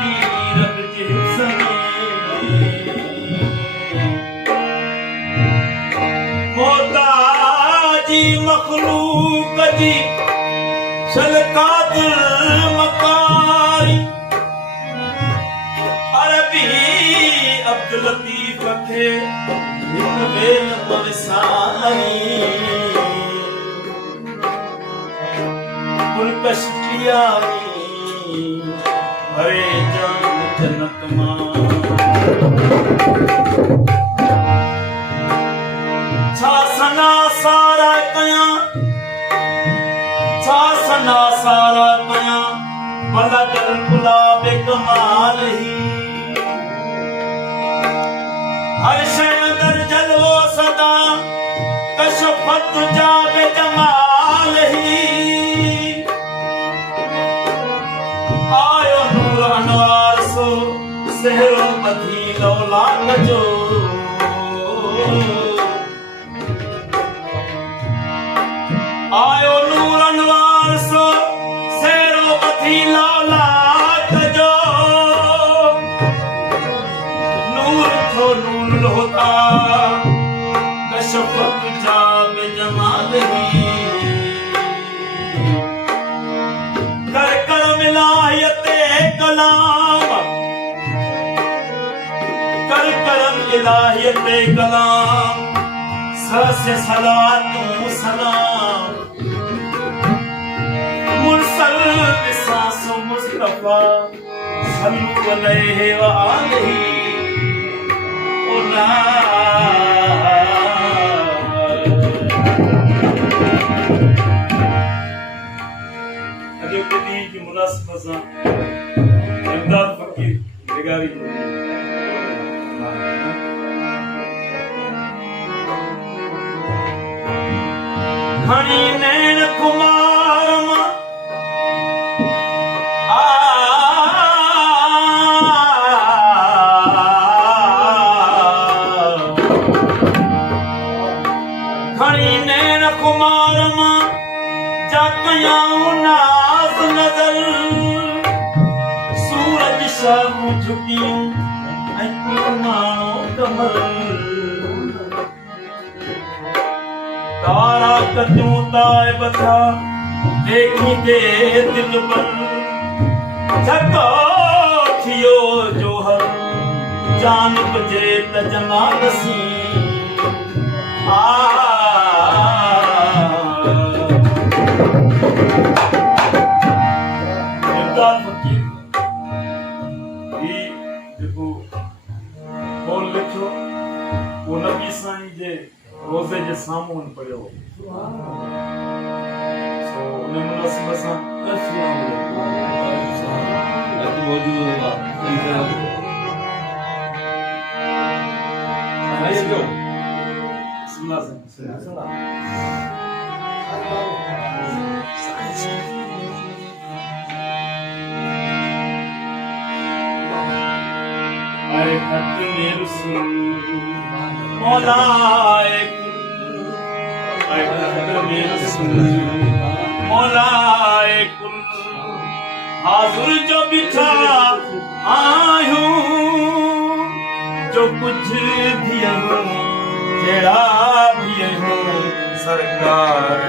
दी रब जी हिफ्ज़नी मोहताजी मखलूक जी सल कादिर मकारी अरबी अब्दुल लतीफ खे हिक वेल मवसारी पुरकश पियारी हरे जान जन्नत मां छा सना सारा कया छा सना सारा कया भला गल गुलाब कमाल ही हर शय अंदर जलवो सदा कशफत जाबे जमाल ही आयो नूर अनवार सो सहरो मधी लौलाक जो आयो नूर अनवार सो सहरो मधी लौलाक जो नूर थो नूर होता कशफत जाबे जमाल ही कर कर मिलायते कलाम कर करम इलाहियते कलाम से सलातु सलाम मुरसल बिसास मुस्तफा सल्लु अलैहि व आलिहि उला अजो कदी की मुनासिबत सां इमदाद फकीर बेगारी खणी नैन कुमार मां खणी नैन कुमार मां जा कयाऊं नाज़ नज़र सूरज शाम झुकियूं ऐं कुमाणो कमर तारा कदूं ताइब था देखी दे दिल पर झको थियो जोहर जान बजे त जमाल सी इमदाद फकीर ही जेको बोल लिखो वो नबी साईं जे रोज़े जे सामूं पढ़ियो सो उन मुनासिबत सां आए खत में रसूल मौलाए मौलाए कुल हाज़ुर जो बिठा आयूं जो कुछ भी हूँ तेरा भी हूँ सरकार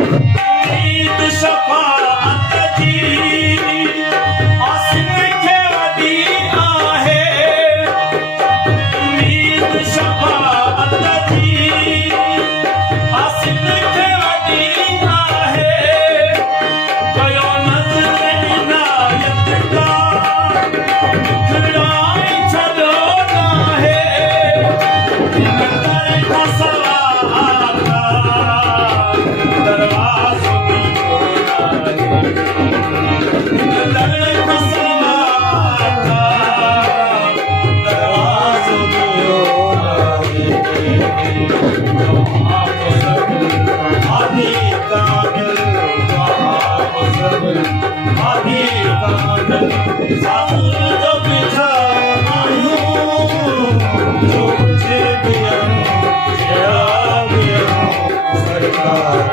उम्मीद शफाअत जी आसिन खे वॾी आहे उम्मीद शफाअत जी आसिन खे वॾी आहे कयो नज़र इनायत का खिड़ाई छॾो नाहे इन दर खां सवार दरवाज़ो ॾियो नाहे इन दर खां सवार दरवाज़ो ॾियो नाहे आदि कामिल आदि कामिल सासुर जो बिछा आहियूं जो कुझु बि जहिड़ा बि सरकार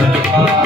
सरकार